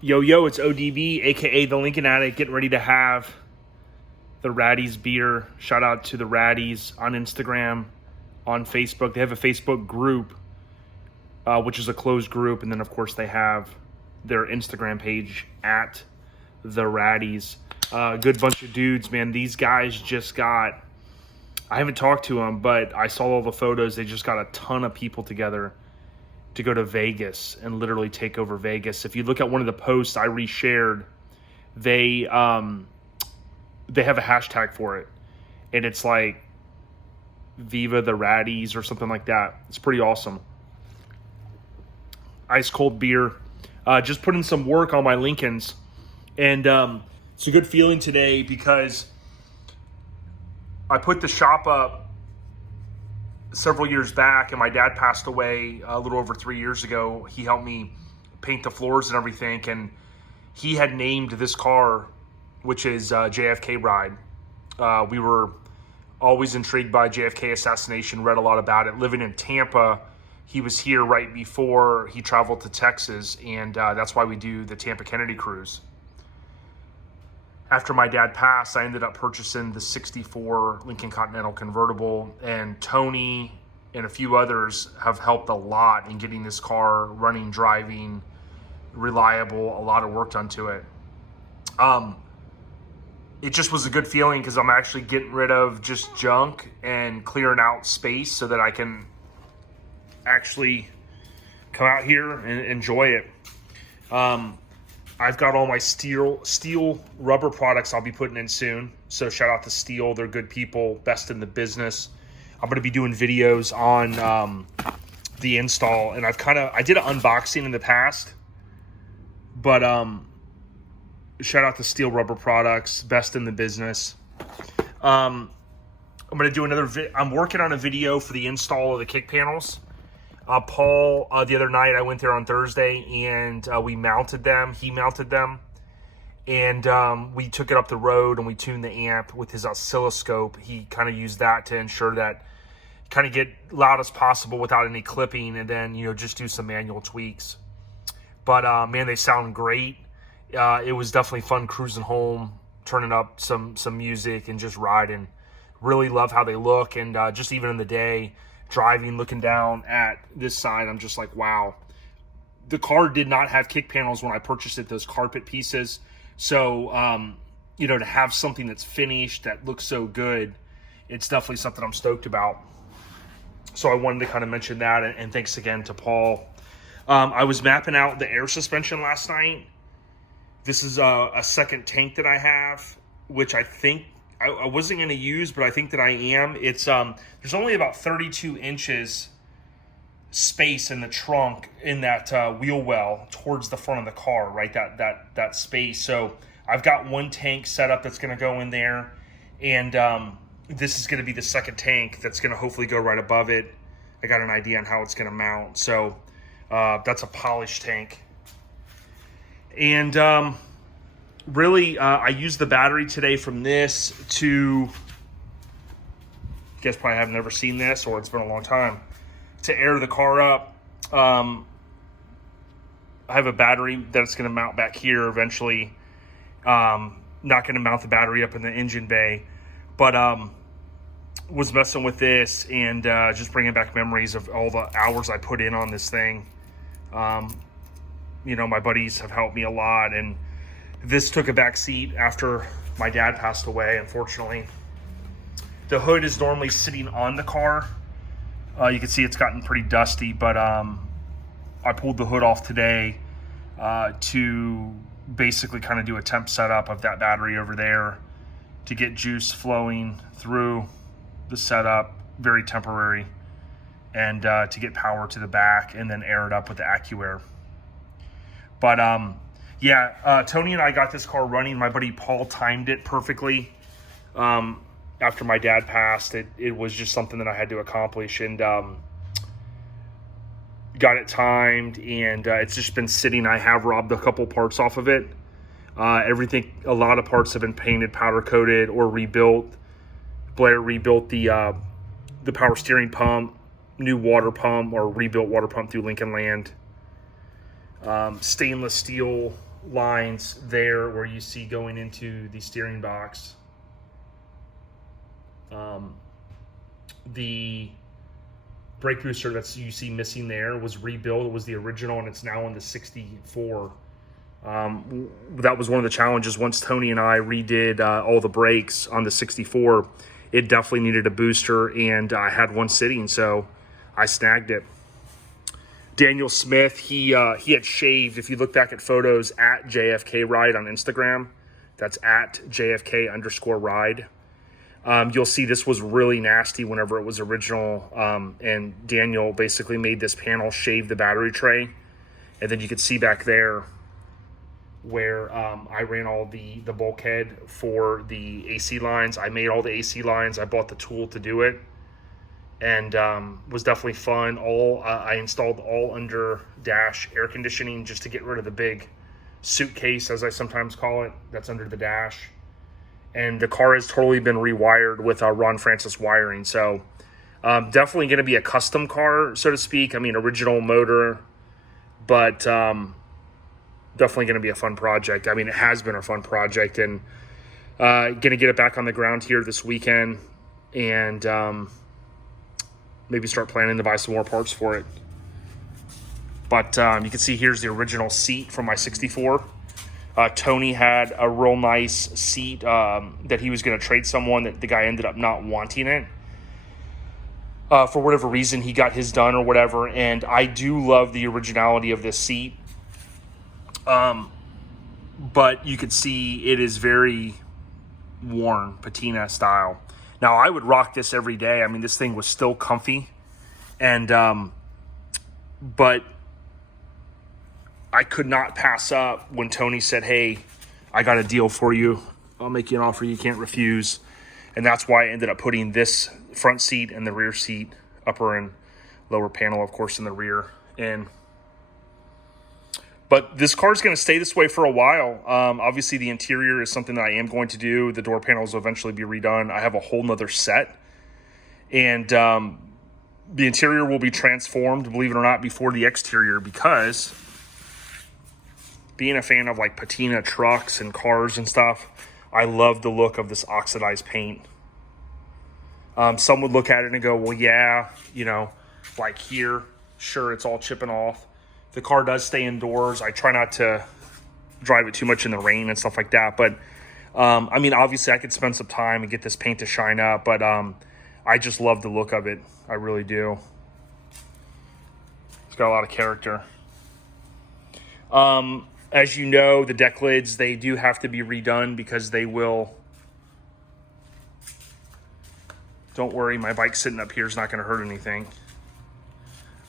Yo, it's ODB, aka the Lincoln Addict, getting ready to have the Raddies beer. Shout out to the Raddies on Instagram, on Facebook. They have a Facebook group, which is a closed group, and then of course they have their Instagram page at the Raddies. Good bunch of dudes, man. These guys just got, I haven't talked to them, but I saw all the photos. They just got a ton of people together to go to Vegas and literally take over Vegas. If you look at one of the posts I reshared, they have a hashtag for it, and it's like Viva the Raddies or something like that. It's pretty awesome. Ice cold beer. Just put in some work on my Lincolns, and it's a good feeling today because I put the shop up several years back, and my dad passed away a little over 3 years ago. He helped me paint the floors and everything, and he had named this car, which is JFK Ride. We were always intrigued by JFK assassination, read a lot about it. Living in Tampa, he was here right before he traveled to Texas, and that's why we do the Tampa Kennedy cruise. After my dad passed, I ended up purchasing the 64 Lincoln Continental convertible, and Tony and a few others have helped a lot in getting this car running, driving, reliable, a lot of work done to it. It just was a good feeling because I'm actually getting rid of just junk and clearing out space so that I can actually come out here and enjoy it. I've got all my steel rubber products I'll be putting in soon. So shout out to Steel. They're good people, best in the business. I'm going to be doing videos on the install. And I did an unboxing in the past. But shout out to Steel Rubber Products, best in the business. I'm going to do I'm working on a video for the install of the kick panels. Paul, the other night, I went there on Thursday, and we mounted them. He mounted them, and we took it up the road, and we tuned the amp with his oscilloscope. He kind of used that to ensure that kind of get loud as possible without any clipping, and then, just do some manual tweaks. But, man, they sound great. It was definitely fun cruising home, turning up some music and just riding. Really love how they look, and just even in the day, driving, looking down at this side, I'm just like, wow. The car did not have kick panels when I purchased it, those carpet pieces. So, to have something that's finished that looks so good, it's definitely something I'm stoked about. So I wanted to kind of mention that, and thanks again to Paul. I was mapping out the air suspension last night. This is a second tank that I have, which I think I wasn't going to use, but I think that I am. It's there's only about 32 inches space in the trunk in that wheel well towards the front of the car, right? That space. So I've got one tank set up that's going to go in there, and this is going to be the second tank that's going to hopefully go right above it. I got an idea on how it's going to mount. So that's a polished tank. And really, I used the battery today from this to, you guys probably have never seen this, or it's been a long time, to air the car up. I have a battery that's going to mount back here eventually. Not going to mount the battery up in the engine bay, but was messing with this and just bringing back memories of all the hours I put in on this thing. My buddies have helped me a lot, and this took a back seat after my dad passed away, unfortunately. The hood is normally sitting on the car. You can see it's gotten pretty dusty, but I pulled the hood off today to basically kind of do a temp setup of that battery over there to get juice flowing through the setup, very temporary, and to get power to the back and then air it up with the AccuAir. But Tony and I got this car running. My buddy Paul timed it perfectly. After my dad passed, it was just something that I had to accomplish, and got it timed, and it's just been sitting. I have robbed a couple parts off of it. A lot of parts have been painted, powder coated, or rebuilt. Blair rebuilt the power steering pump, new water pump, or rebuilt water pump through Lincoln Land. Stainless steel lines there where you see going into the steering box. The brake booster you see missing there was rebuilt. It was the original, and it's now on the 64. That was one of the challenges. Once Tony and I redid all the brakes on the 64, it definitely needed a booster, and I had one sitting, so I snagged it. Daniel Smith, he had shaved. If you look back at photos at JFK Ride on Instagram, that's at JFK_ride. You'll see this was really nasty whenever it was original, and Daniel basically made this panel shave the battery tray, and then you could see back there where I ran all the bulkhead for the AC lines. I made all the AC lines. I bought the tool to do it, and was definitely fun. I installed all under dash air conditioning just to get rid of the big suitcase, as I sometimes call it, that's under the dash. And the car has totally been rewired with Ron Francis wiring. So definitely going to be a custom car, so to speak. I mean, original motor, but definitely going to be a fun project. I mean, it has been a fun project, and going to get it back on the ground here this weekend, and maybe start planning to buy some more parts for it. But you can see here's the original seat from my 64. Tony had a real nice seat that he was going to trade someone, that the guy ended up not wanting it. For whatever reason, he got his done or whatever, and I do love the originality of this seat. But you could see it is very worn, patina style. Now, I would rock this every day. I mean, this thing was still comfy, and but I could not pass up when Tony said, "Hey, I got a deal for you. I'll make you an offer you can't refuse." And that's why I ended up putting this front seat and the rear seat, upper and lower panel, of course, in the rear, in. But this car is going to stay this way for a while. Obviously, the interior is something that I am going to do. The door panels will eventually be redone. I have a whole nother set. And the interior will be transformed, believe it or not, before the exterior, because being a fan of like patina trucks and cars and stuff, I love the look of this oxidized paint. Some would look at it and go, well, yeah, you know, like here, sure, it's all chipping off. The car does stay indoors. I try not to drive it too much in the rain and stuff like that. But, I mean, obviously I could spend some time and get this paint to shine up. But I just love the look of it. I really do. It's got a lot of character. As you know, the deck lids, they do have to be redone because they will. Don't worry, my bike sitting up here is not going to hurt anything.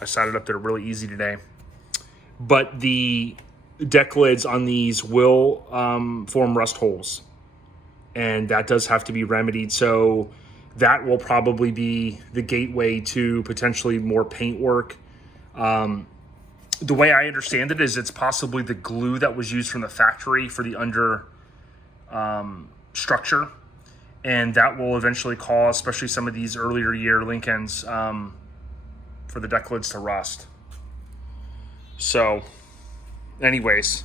I sat it up there really easy today. But the deck lids on these will form rust holes, and that does have to be remedied. So that will probably be the gateway to potentially more paint work. The way I understand it is it's possibly the glue that was used from the factory for the under structure, and that will eventually cause, especially some of these earlier year Lincolns, for the deck lids to rust. So, anyways,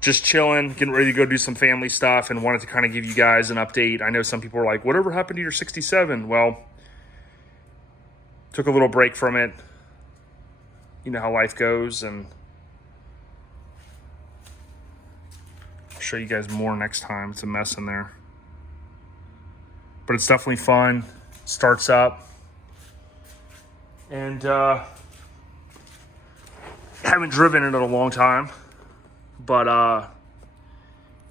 just chilling, getting ready to go do some family stuff, and wanted to kind of give you guys an update. I know some people are like, whatever happened to your 67? Well, took a little break from it. You know how life goes, and I'll show you guys more next time. It's a mess in there. But it's definitely fun. Starts up. And haven't driven it in a long time. But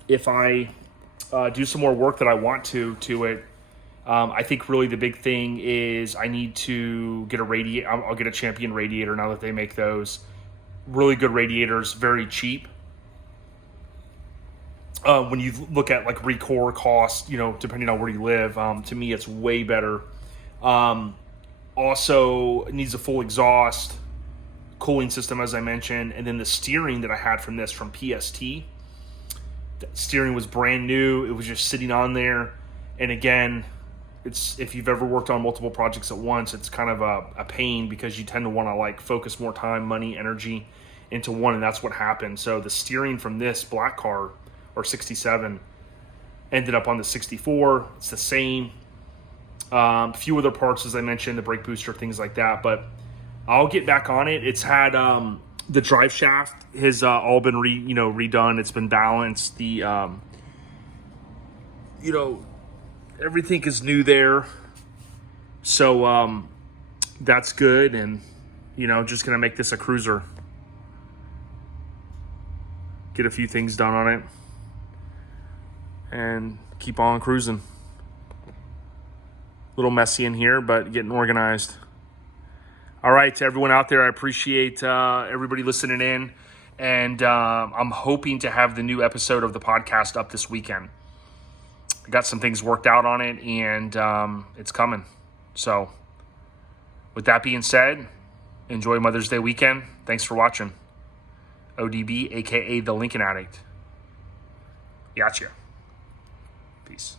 if I do some more work that I want to it, I think really the big thing is I need to get a radiator. I'll get a Champion radiator now that they make those. Really good radiators, very cheap. When you look at like Recore cost, you know, depending on where you live, to me it's way better. Also, it needs a full exhaust, cooling system, as I mentioned, and then the steering that I had from this, from PST. The steering was brand new. It was just sitting on there. And again, it's, if you've ever worked on multiple projects at once, it's kind of a pain because you tend to want to like focus more time, money, energy into one, and that's what happened. So the steering from this black car, or 67, ended up on the 64. It's the same. A few other parts, as I mentioned, the brake booster, things like that. But I'll get back on it. It's had the drive shaft has all been redone. It's been balanced. The everything is new there. So that's good, and just gonna make this a cruiser. Get a few things done on it, and keep on cruising. A little messy in here, but getting organized. All right, to everyone out there, I appreciate everybody listening in, and I'm hoping to have the new episode of the podcast up this weekend. I got some things worked out on it, and it's coming. So with that being said, enjoy Mother's Day weekend. Thanks for watching. ODB, a.k.a. the Lincoln Addict. Gotcha. Peace.